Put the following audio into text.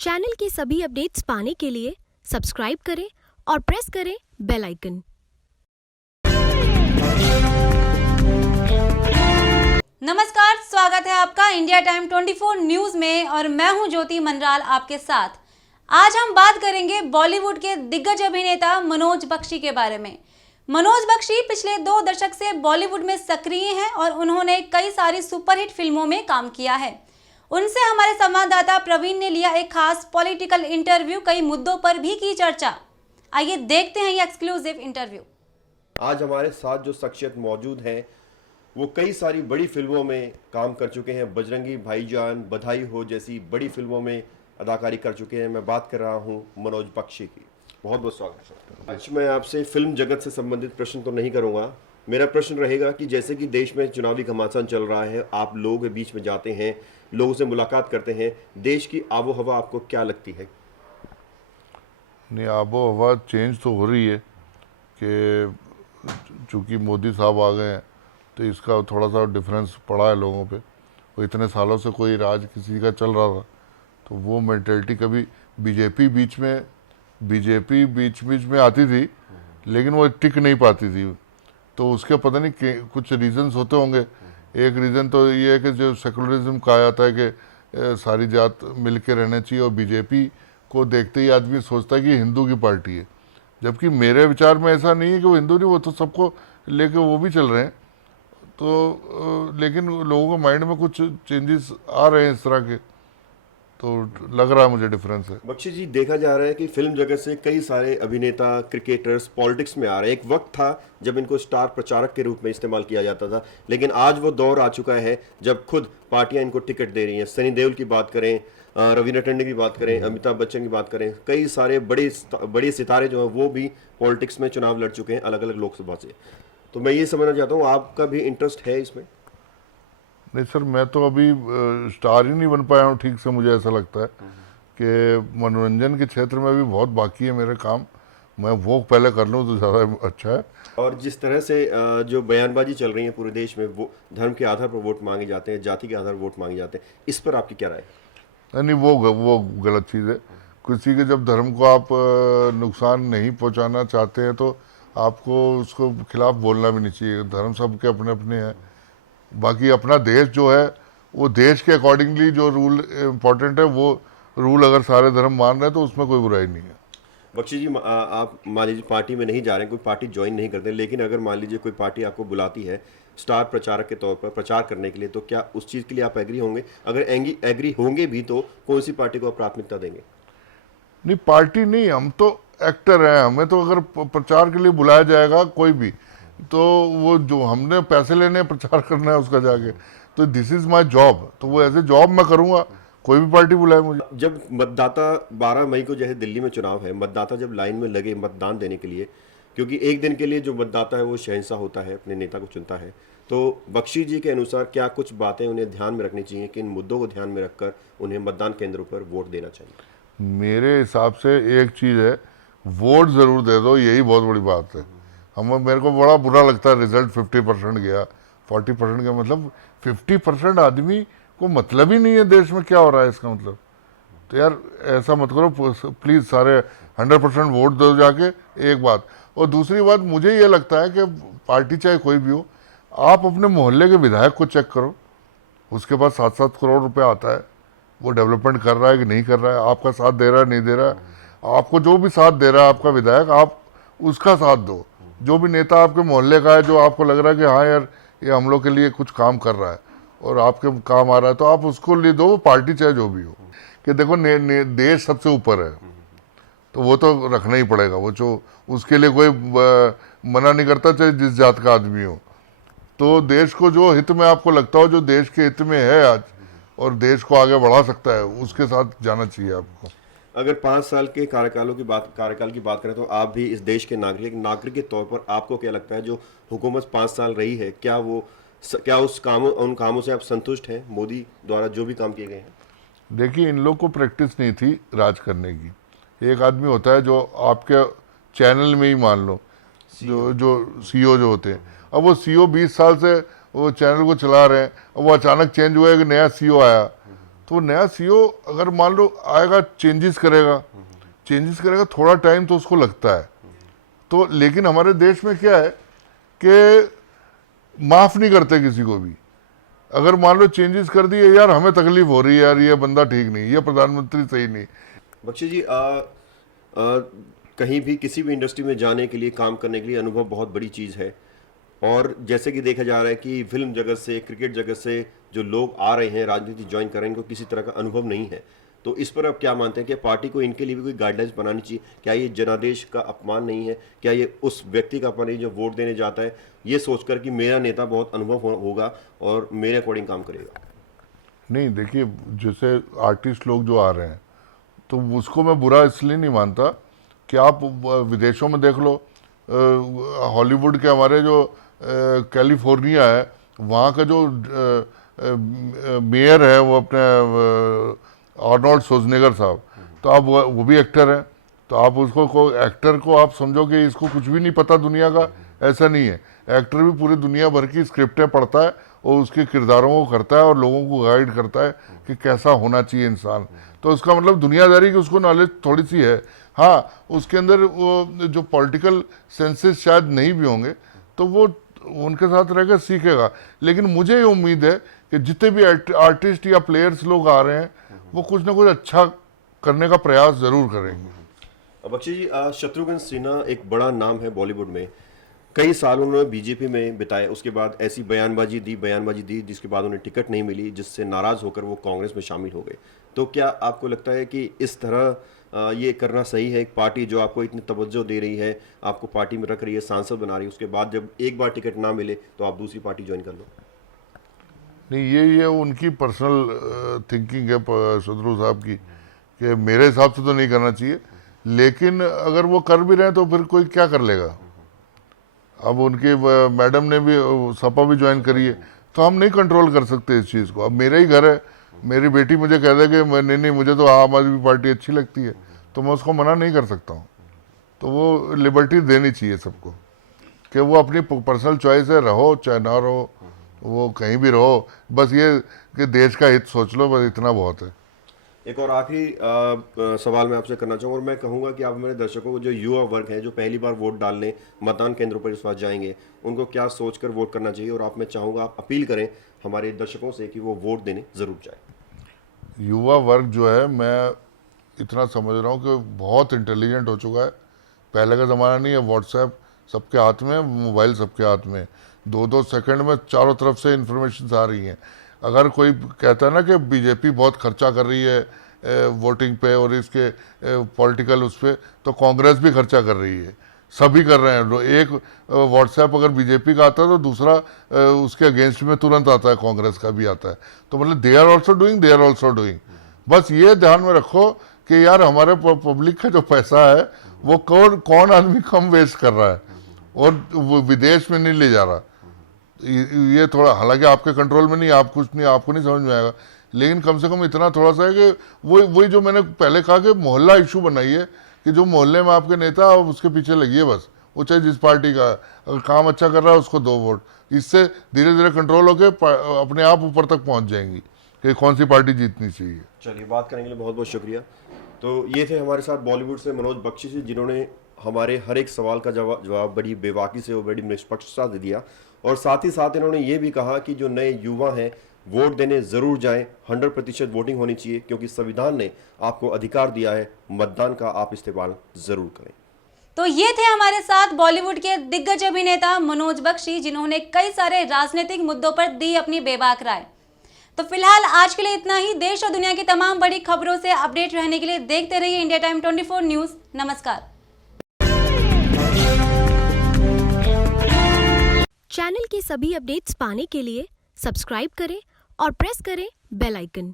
Channel की सभी updates पाने के लिए सब्सक्राइब करें और प्रेस करें बेल आइकन। नमस्कार, स्वागत है आपका इंडिया टाइम 24 न्यूज में और मैं हूं ज्योति मनराल आपके साथ। आज हम बात करेंगे बॉलीवुड के दिग्गज अभिनेता मनोज बख्शी के बारे में। मनोज बख्शी पिछले 2 दशक से बॉलीवुड में सक्रिय हैं और उन्होंने कई सारी सुपरहिट फिल्मों में काम किया है। उनसे हमारे संवाददाता प्रवीण ने लिया एक खास पॉलिटिकल इंटरव्यू, कई मुद्दों पर भी की चर्चा। आइए देखते हैं ये एक्सक्लूसिव इंटरव्यू। आज हमारे साथ जो शख्सियत मौजूद हैं वो कई सारी बड़ी फिल्मों में काम कर चुके हैं। बजरंगी भाईजान, बधाई हो जैसी बड़ी फिल्मों में अदाकारी कर चुके हैं। मैं बात कर रहा हूं मनोज बख्शी की। बहुत बहुत स्वागत है। आज मैं आपसे फिल्म जगत से संबंधित प्रश्न तो नहीं करूंगा। मेरा प्रश्न रहेगा कि जैसे कि देश में चुनावी घमासान चल रहा है, आप लोगों के बीच में जाते हैं, लोगों से मुलाकात करते हैं, देश की आबो हवा आपको क्या लगती है? नहीं, आबो हवा चेंज तो हो रही है कि चूँकि मोदी साहब आ गए हैं तो इसका थोड़ा सा डिफरेंस पड़ा है लोगों पे। वो इतने सालों से कोई राज किसी का चल रहा था तो वो मेंटेलिटी कभी बीजेपी बीच में आती थी लेकिन वो टिक नहीं पाती थी। तो उसके पता नहीं कुछ रीजंस होते होंगे। एक रीज़न तो ये है कि जो सेकुलरिज्म कहा जाता है कि सारी जात मिल के रहना चाहिए और बीजेपी को देखते ही आदमी सोचता है कि हिंदू की पार्टी है, जबकि मेरे विचार में ऐसा नहीं है कि वो हिंदू नहीं, वो तो सबको लेके वो भी चल रहे हैं। तो लेकिन लोगों के माइंड में कुछ चेंजेस आ रहे हैं इस तरह के, तो लग रहा है मुझे डिफरेंस है। बख्शी जी, देखा जा रहा है कि फिल्म जगत से कई सारे अभिनेता, क्रिकेटर्स पॉलिटिक्स में आ रहे हैं। एक वक्त था जब इनको स्टार प्रचारक के रूप में इस्तेमाल किया जाता था, लेकिन आज वो दौर आ चुका है जब खुद पार्टियां इनको टिकट दे रही हैं। सनी देओल की बात करें, रवीना टंडन की बात करें, अमिताभ बच्चन की बात करें, कई सारे बड़े सितारे जो हैं वो भी पॉलिटिक्स में चुनाव लड़ चुके हैं अलग अलग लोकसभा से। तो मैं ये समझना चाहता हूँ, आपका भी इंटरेस्ट है इसमें? नहीं सर, मैं तो अभी स्टार ही नहीं बन पाया हूँ ठीक से। मुझे ऐसा लगता है कि मनोरंजन के क्षेत्र में भी बहुत बाकी है मेरे काम। मैं वो पहले कर लूँ तो ज़्यादा अच्छा है। और जिस तरह से जो बयानबाजी चल रही है पूरे देश में, वो धर्म के आधार पर वोट मांगे जाते हैं, जाति के आधार पर वोट मांगे जाते हैं, इस पर आपकी क्या राय है? नहीं, वो गलत चीज़ है। किसी के जब धर्म को आप नुकसान नहीं पहुंचाना चाहते हैं तो आपको उसको खिलाफ बोलना भी नहीं चाहिए। धर्म सबके अपने अपने हैं। बाकी अपना देश जो है वो देश के अकॉर्डिंगली जो रूल इम्पोर्टेंट है, वो रूल अगर सारे धर्म मान रहे हैं तो उसमें कोई बुराई नहीं है। बख्शी जी, आप मान लीजिए पार्टी में नहीं जा रहे हैं, कोई पार्टी ज्वाइन नहीं करते, लेकिन अगर मान लीजिए कोई पार्टी आपको बुलाती है स्टार प्रचारक के तौर पर प्रचार करने के लिए, तो क्या उस चीज़ के लिए आप एग्री होंगे? अगर एग्री होंगे भी तो कौन सी पार्टी को आप प्राथमिकता देंगे? नहीं, पार्टी नहीं, हम तो एक्टर हैं। हमें तो अगर प्रचार के लिए बुलाया जाएगा कोई भी, तो वो जो हमने पैसे लेने प्रचार करना है उसका जाके, तो दिस इज माय जॉब, तो वो ऐसे जॉब मैं करूँगा, कोई भी पार्टी बुलाए मुझे। जब मतदाता 12 मई को जैसे दिल्ली में चुनाव है, मतदाता जब लाइन में लगे मतदान देने के लिए, क्योंकि एक दिन के लिए जो मतदाता है वो शहंशाह होता है, अपने नेता को चुनता है, तो बख्शी जी के अनुसार क्या कुछ बातें उन्हें ध्यान में रखनी चाहिए, किन मुद्दों को ध्यान में रखकर उन्हें मतदान केंद्रों पर वोट देना चाहिए? मेरे हिसाब से एक चीज़ है, वोट ज़रूर दे दो, यही बहुत बड़ी बात है। मेरे को बड़ा बुरा लगता है रिजल्ट 50% गया, 40% गया। मतलब 50% आदमी को मतलब ही नहीं है देश में क्या हो रहा है इसका मतलब। तो यार ऐसा मत करो प्लीज़, सारे 100% वोट दो जाके, एक बात। और दूसरी बात, मुझे ये लगता है कि पार्टी चाहे कोई भी हो, आप अपने मोहल्ले के विधायक को चेक करो, उसके पास 7-7 करोड़ रुपये आता है, वो डेवलपमेंट कर रहा है कि नहीं कर रहा है, आपका साथ दे रहा है नहीं दे रहा है। आपको जो भी साथ दे रहा है आपका विधायक, आप उसका साथ दो। जो भी नेता आपके मोहल्ले का है, जो आपको लग रहा है कि हाँ यार ये हम लोग के लिए कुछ काम कर रहा है और आपके काम आ रहा है, तो आप उसको ले दो, वो पार्टी चाहे जो भी हो। कि देखो देश सबसे ऊपर है, तो वो तो रखना ही पड़ेगा। वो जो उसके लिए कोई मना नहीं करता, चाहे जिस जात का आदमी हो। तो देश को जो हित में आपको लगता हो, जो देश के हित में है आज और देश को आगे बढ़ा सकता है, उसके साथ जाना चाहिए आपको। अगर 5 साल के कार्यकाल की बात करें तो आप भी इस देश के नागरिक के तौर पर आपको क्या लगता है, जो हुकूमत 5 साल रही है, क्या उन कामों से आप संतुष्ट हैं, मोदी द्वारा जो भी काम किए गए हैं? देखिए, इन लोग को प्रैक्टिस नहीं थी राज करने की। एक आदमी होता है जो आपके चैनल में ही मान लो जो सीईओ जो होते हैं, अब वो सीईओ 20 साल से वो चैनल को चला रहे हैं, अब वो अचानक चेंज हुआ है कि नया सीईओ आया, तो वो नया सीईओ अगर मान लो आएगा, चेंजेस करेगा, थोड़ा टाइम तो उसको लगता है। तो लेकिन हमारे देश में क्या है कि माफ नहीं करते किसी को भी। अगर मान लो चेंजेस कर दिए, यार हमें तकलीफ हो रही है, यार ये बंदा ठीक नहीं, ये प्रधानमंत्री सही नहीं। बख्शी जी, कहीं भी किसी भी इंडस्ट्री में जाने के लिए, काम करने के लिए अनुभव बहुत बड़ी चीज़ है। और जैसे कि देखा जा रहा है कि फिल्म जगत से, क्रिकेट जगत से जो लोग आ रहे हैं, राजनीति ज्वाइन कर रहे हैं, इनको किसी तरह का अनुभव नहीं है। तो इस पर आप क्या मानते हैं कि पार्टी को इनके लिए भी कोई गाइडलाइंस बनानी चाहिए? क्या ये जनादेश का अपमान नहीं है? क्या ये उस व्यक्ति का अपमान नहीं जो वोट देने जाता है ये सोचकर कि मेरा नेता बहुत अनुभव होगा और मेरे अकॉर्डिंग काम करेगा? नहीं, देखिए, जैसे आर्टिस्ट लोग जो आ रहे हैं तो उसको मैं बुरा इसलिए नहीं मानता कि आप विदेशों में देख लो, हॉलीवुड के हमारे जो कैलिफोर्निया है, वहाँ का जो मेयर है वो अपने आर्नोल्ड श्वार्ज़नेगर साहब, तो आप वो भी एक्टर हैं। तो आप उसको एक्टर को आप समझो कि इसको कुछ भी नहीं पता दुनिया का, ऐसा नहीं है। एक्टर भी पूरी दुनिया भर की स्क्रिप्टें पढ़ता है और उसके किरदारों को करता है और लोगों को गाइड करता है कि कैसा होना चाहिए इंसान। तो उसका मतलब दुनियादारी की उसको नॉलेज थोड़ी सी है। हाँ, उसके अंदर वो जो पॉलिटिकल सेंसेस शायद नहीं भी होंगे तो वो उनके साथ रहकर सीखेगा। लेकिन मुझे ये उम्मीद है कि जितने भी आर्टिस्ट या प्लेयर्स लोग आ रहे हैं वो कुछ ना कुछ अच्छा करने का प्रयास जरूर करेंगे। बख्शी जी, शत्रुघ्न सिन्हा एक बड़ा नाम है बॉलीवुड में। कई साल उन्होंने बीजेपी में बिताए, उसके बाद ऐसी बयानबाजी दी जिसके बाद उन्हें टिकट नहीं मिली, जिससे नाराज होकर वो कांग्रेस में शामिल हो गए। तो क्या आपको लगता है कि इस तरह ये करना सही है? एक पार्टी जो आपको इतनी तवज्जो दे रही है, आपको पार्टी में रख रही है, सांसद बना रही है, उसके बाद जब एक बार टिकट ना मिले तो आप दूसरी पार्टी ज्वाइन कर लो? नहीं, ये उनकी पर्सनल थिंकिंग है शत्रु साहब की, कि मेरे हिसाब से तो नहीं करना चाहिए। लेकिन अगर वो कर भी रहे हैं तो फिर कोई क्या कर लेगा। अब उनके मैडम ने भी सपा भी ज्वाइन करी है, तो हम नहीं कंट्रोल कर सकते इस चीज़ को। अब मेरा ही घर है, मेरी बेटी मुझे कह दे कि नहीं मुझे तो आम आदमी पार्टी अच्छी लगती है, तो मैं उसको मना नहीं कर सकता हूँ। तो वो लिबर्टी देनी चाहिए सबको कि वो अपनी पर्सनल चॉइस है, रहो चाहे ना रहो, वो कहीं भी रहो, बस ये कि देश का हित सोच लो, बस इतना बहुत है। एक और आखिरी सवाल मैं आपसे करना चाहूँगा और मैं कहूँगा कि आप हमारे दर्शकों को, जो युवा वर्ग है जो पहली बार वोट डालने मतदान केंद्रों पर इस बार जाएंगे, उनको क्या सोचकर वोट करना चाहिए? और आप, मैं चाहूँगा आप अपील करें हमारे दर्शकों से कि वो वोट देने ज़रूर जाए। युवा वर्ग जो है, मैं इतना समझ रहा हूँ कि बहुत इंटेलिजेंट हो चुका है। पहले का ज़माना नहीं है, व्हाट्सएप सबके हाथ में, मोबाइल सबके हाथ में, 2-2 सेकंड में चारों तरफ से इंफॉर्मेशन आ रही हैं। अगर कोई कहता है ना कि बीजेपी बहुत खर्चा कर रही है वोटिंग पे और इसके पॉलिटिकल उस पर, तो कांग्रेस भी खर्चा कर रही है, सभी कर रहे हैं। एक व्हाट्सएप अगर बीजेपी का आता है तो दूसरा उसके अगेंस्ट में तुरंत आता है, कांग्रेस का भी आता है। तो मतलब दे आर ऑल्सो डूइंग। बस ये ध्यान में रखो कि यार हमारे पब्लिक का जो पैसा है वो कौन आदमी कम वेस्ट कर रहा है और वो विदेश में नहीं ले जा रहा। ये थोड़ा, हालांकि आपके कंट्रोल में नहीं, आप कुछ नहीं, आपको नहीं समझ में आएगा, लेकिन कम से कम इतना थोड़ा सा है कि वही जो मैंने पहले कहा कि मोहल्ला इशू बनाइए, कि जो मोहल्ले में आपके नेता आप उसके पीछे लगिए, बस वो चाहे जिस पार्टी का, अगर काम अच्छा कर रहा है उसको 2 वोट। इससे धीरे धीरे कंट्रोल होकर अपने आप ऊपर तक पहुंच जाएंगी कि कौन सी पार्टी जीतनी चाहिए। चलिए, बात करने के लिए बहुत बहुत शुक्रिया। तो ये थे हमारे साथ बॉलीवुड से मनोज बख्शी जी, जिन्होंने हमारे हर एक सवाल का जवाब बड़ी बेबाकी से और बड़ी निष्पक्षता से दिया। और साथ ही साथ इन्होंने ये भी कहा कि जो नए युवा हैं वोट देने ज़रूर जाएं, 100% वोटिंग होनी चाहिए, क्योंकि संविधान ने आपको अधिकार दिया है मतदान का, आप इस्तेमाल ज़रूर करें। तो ये थे हमारे साथ बॉलीवुड के दिग्गज अभिनेता मनोज बख्शी, जिन्होंने कई सारे राजनीतिक मुद्दों पर दी अपनी बेबाक राय। तो फिलहाल आज के लिए इतना ही। देश और दुनिया की तमाम बड़ी खबरों से अपडेट रहने के लिए देखते रहिए इंडिया टाइम 24 न्यूज़। नमस्कार। चैनल के सभी अपडेट्स पाने के लिए सब्सक्राइब करें और प्रेस करें बेल आइकन।